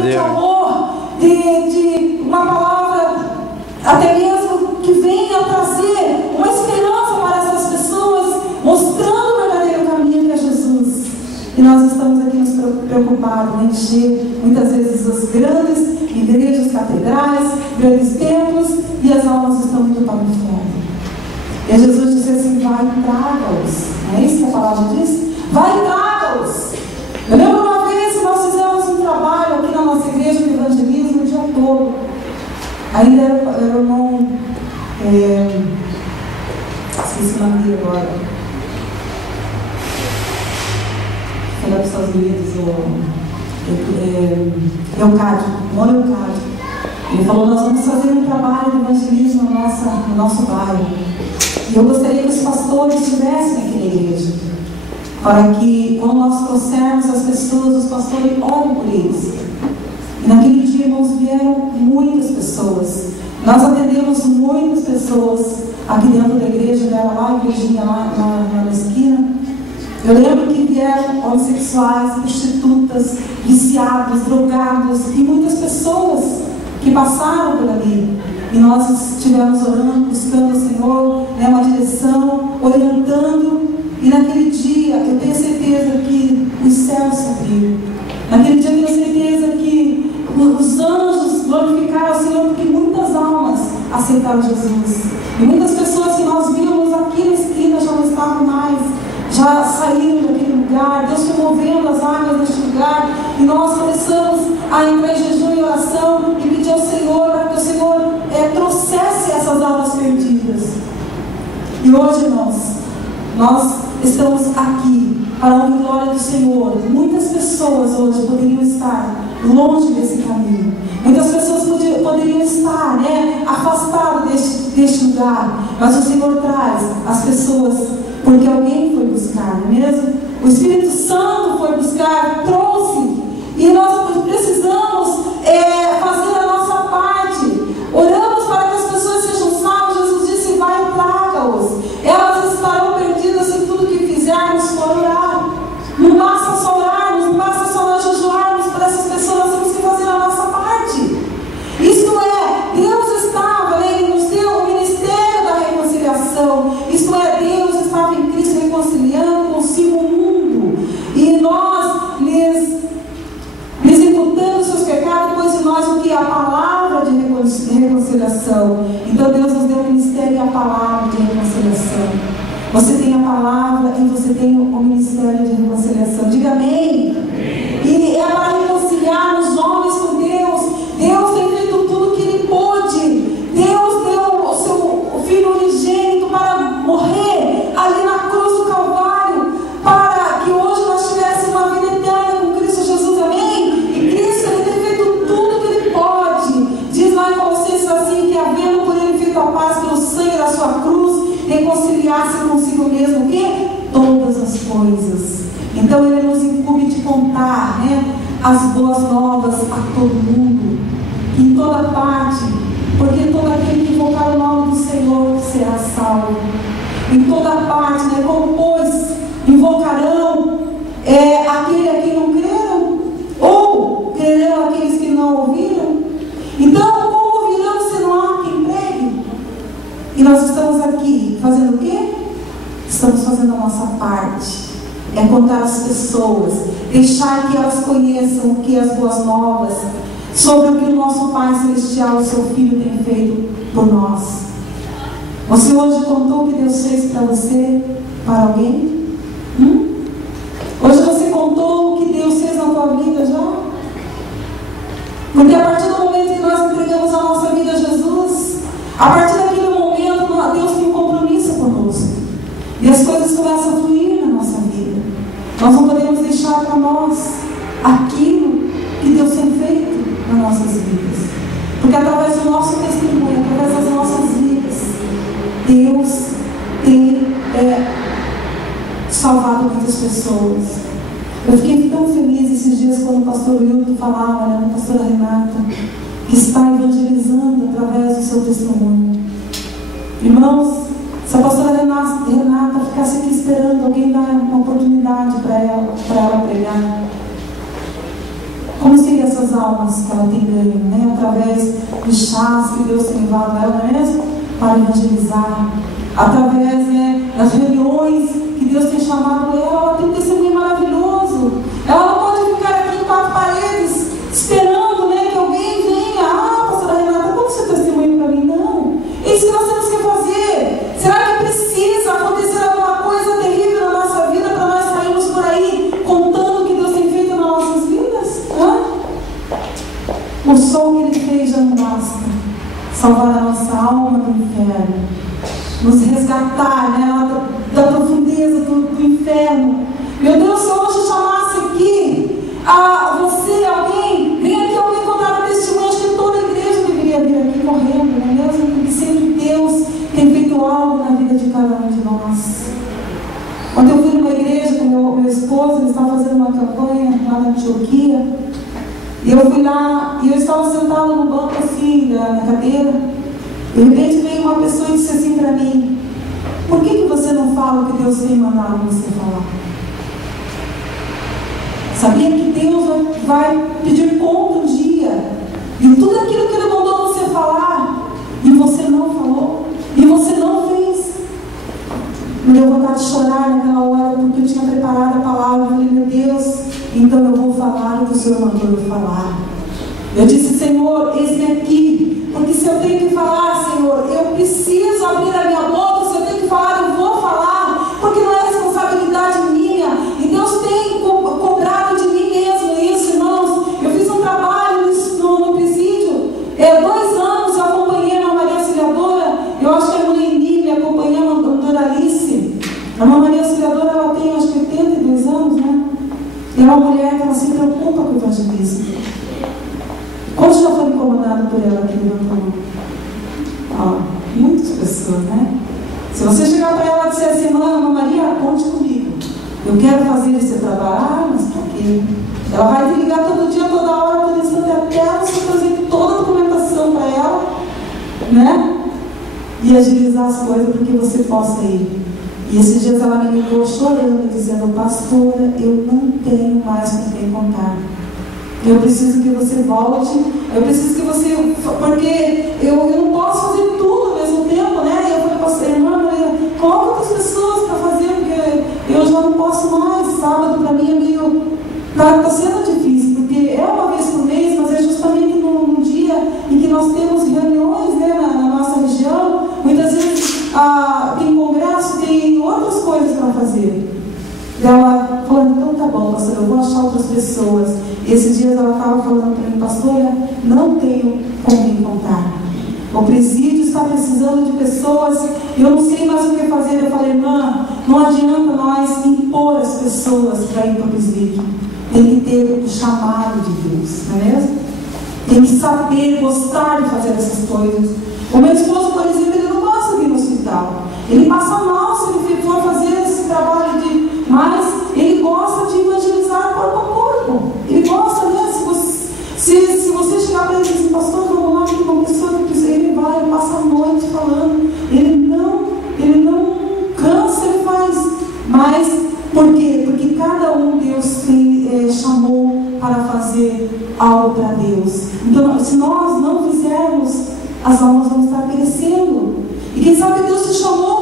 de amor, de uma palavra até mesmo que venha trazer uma esperança para essas pessoas, mostrando o verdadeiro caminho que é Jesus. E nós estamos aqui nos preocupados em encher muitas vezes as grandes igrejas, catedrais, grandes templos, e as almas estão indo para o inferno. E Jesus disse assim: vai e traga-os. Não é isso que a palavra diz? Vai e traga-os. Eu lembro uma vez que nós fizemos um trabalho aqui na nossa igreja de evangelismo o dia todo. Ainda era o irmão, esqueci o nome dele agora, foi lá para os Estados Unidos, Leocádio, o irmão Leocádio. Ele falou: nós vamos fazer um trabalho de evangelismo no nosso bairro. E eu gostaria que os pastores estivessem aqui na igreja, para que, quando nós trouxermos as pessoas, os pastores orem por eles. E naquele dia, irmãos, vieram muitas pessoas. Nós atendemos muitas pessoas aqui dentro da igreja, dela lá, a igrejinha lá na esquina. Eu lembro que vieram homossexuais, prostitutas, viciados, drogados e muitas pessoas que passaram por ali. E nós estivemos orando, buscando o Senhor, uma direção, orientando. E naquele dia, eu tenho certeza que os céus se abriram. Naquele dia, eu tenho certeza que os anjos glorificaram o Senhor, porque muitas almas aceitaram Jesus. E muitas pessoas que nós vimos aqui na esquina já não estavam mais, já saíram daquele lugar. Deus foi movendo as águas neste lugar. E nós começamos a entrar em jejum e oração e pedir ao Senhor para que o Senhor trouxesse essas almas perdidas. E hoje, irmãos, nós estamos aqui para a honra e glória do Senhor. Muitas pessoas hoje poderiam estar longe desse caminho. Muitas pessoas poderiam estar afastadas deste lugar. Mas o Senhor traz as pessoas porque alguém foi buscar, não é mesmo? O Espírito Santo foi buscar, trouxe. E nós precisamos fazer a nossa parte. Oramos para que as pessoas sejam salvas. Jesus disse: vai e traga-os. Elas estarão perdidas se tudo que fizermos for orar. Não basta só orarmos, não basta só nós jejuarmos para essas pessoas. Nós temos que fazer a nossa parte. Isto é, Deus estava, Ele nos deu o ministério da reconciliação. Isto é, Deus estava em Cristo reconciliando consigo o mundo. E nós lhes imputando os seus pecados, depois de nós o que? A palavra de reconciliação. Então Deus nos deu o ministério e a palavra de reconciliação. Você tem a palavra e você tem o ministério de reconciliação. Diga amém. E é para reconciliar os homens com Deus. Deus tem feito tudo que Ele pôde. Deus deu o seu Filho unigênito para morrer ali na cruz do Calvário, para que hoje nós tivéssemos uma vida eterna com Cristo Jesus. Amém? E Cristo, Ele tem feito tudo que Ele pode. Diz lá em Colossenses assim: que havendo por Ele feito a paz pelo sangue da sua cruz, reconciliar-se consigo mesmo, o quê? Todas as coisas. Então Ele nos incumbe de contar as boas novas a todo mundo, em toda parte, porque todo aquele que invocar o nome do Senhor será salvo. Em toda parte, como pois invocarão aquele a quem não creram, ou crerão aqueles que não ouviram? Então, como ouvirão se não há quem pregue? E nós estamos aqui fazendo o quê? Estamos fazendo a nossa parte. É contar às pessoas, deixar que elas conheçam o que as boas novas, sobre o que o nosso Pai Celestial, o seu Filho, tem feito por nós. Você hoje contou o que Deus fez para você, para alguém? Hoje você contou o que Deus fez na tua vida já? Porque a partir do momento que nós entregamos a nossa vida a Jesus, a partir daquele momento Deus tem um compromisso conosco. E as coisas começam a fluir na nossa vida. Nós não podemos deixar para nós aquilo que Deus tem feito nas nossas vidas. Porque através do nosso testemunho, através das nossas vidas, Deus tem salvado muitas pessoas. Eu fiquei tão feliz esses dias quando o pastor Wilton falava, a pastora Renata, que está evangelizando através do seu testemunho. Irmãos, se a pastora Renata ficasse aqui esperando alguém dar uma oportunidade para ela pregar, Como seriam essas almas que ela tem ganho, né? Através dos chás que Deus tem levado ela, não é mesmo? Para evangelizar. Através, né, das reuniões que Deus tem chamado ela tem um testemunho maravilhoso. Ela não pode ficar aqui em 4 paredes esperando, né, que alguém venha. Ah, pastora Renata, qual é o seu testemunho para mim? Não. É isso que nós temos que fazer. Será que precisa acontecer alguma coisa terrível na nossa vida para nós sairmos por aí contando o que Deus tem feito nas nossas vidas? Hã? O sol que Ele fez já não basta salvar a nossa alma do inferno, nos resgatar, né, da profundeza do inferno. Meu Deus, se eu hoje chamasse aqui a você, alguém, vem aqui alguém contar um testemunho, acho que toda a igreja deveria vir aqui correndo, não é mesmo? Porque sempre Deus tem feito algo na vida de cada um de nós. Quando eu fui numa igreja com meu esposo, ele estava fazendo uma campanha lá na Antioquia, e eu fui lá, e eu estava sentado no banco assim, na cadeira, e de repente veio uma pessoa e disse assim para mim: por que você não fala o que Deus tem mandado você falar? Sabia que Deus vai pedir conta um dia de tudo aquilo que Ele mandou você falar, e você não falou, e você não fez? Me deu vontade de chorar naquela hora, porque eu tinha preparado a palavra. Eu falei: meu Deus, então eu vou falar o que o Senhor mandou eu falar. Eu disse: Senhor, eis-me aqui, porque se eu tenho que falar, Senhor, eu preciso abrir a minha boca. Se eu tenho que falar, eu vou falar, porque não é responsabilidade minha, e Deus tem cobrado de mim mesmo isso, irmãos. Eu fiz um trabalho no presídio, 2 anos eu acompanhei a Maria Auxiliadora. Eu acho que a Noemi me acompanhou, a doutora Alice. A Maria Auxiliadora, ela tem acho que 82 anos, né? E é uma mulher que ela se preocupa com o evangelismo. Quantos já foram incomodados por ela aqui levantando? Muitas pessoas, né? Se você chegar para ela e disser assim: Ana Maria, conte comigo, eu quero fazer esse trabalho, mas para quê? Ela vai te ligar todo dia, toda hora, todo instante, até você fazer toda a documentação para ela, né? E agilizar as coisas para que você possa ir. E esses dias ela me ligou chorando, dizendo: pastora, eu não tenho mais com quem contar. Eu preciso que você volte. Eu preciso que você... Porque eu não posso fazer tudo ao mesmo tempo, né? E eu falei: pastor, irmã, coloca outras pessoas para fazer, porque eu já não posso mais. Sábado para mim é meio... Está sendo difícil, porque é uma vez por mês, mas é justamente num dia em que nós temos reuniões, né, na nossa região. Muitas vezes tem congresso, tem outras coisas para fazer. Ela falando: então tá bom, pastor, eu vou achar outras pessoas. E esses dias ela estava falando para mim: pastora, não tenho com quem contar. O presídio está precisando de pessoas e eu não sei mais o que fazer. Eu falei: irmã, não adianta nós impor as pessoas para ir para o presídio. Tem que ter o chamado de Deus, não é mesmo? Tem que saber, gostar de fazer essas coisas. O meu esposo, por exemplo, ele não gosta de ir no hospital. Ele passa mal se ele for fazer esse trabalho mas ele gosta de evangelizar corpo a corpo. Ele gosta, né? Se você chegar para ele e dizer: pastor, vamos lá, tem uma pessoa que precisa, ele vai, ele passa a noite falando. Ele não cansa, ele faz. Mas, por quê? Porque cada um Deus chamou para fazer algo para Deus. Então, se nós não fizermos, as almas vão estar perecendo. E quem sabe Deus te chamou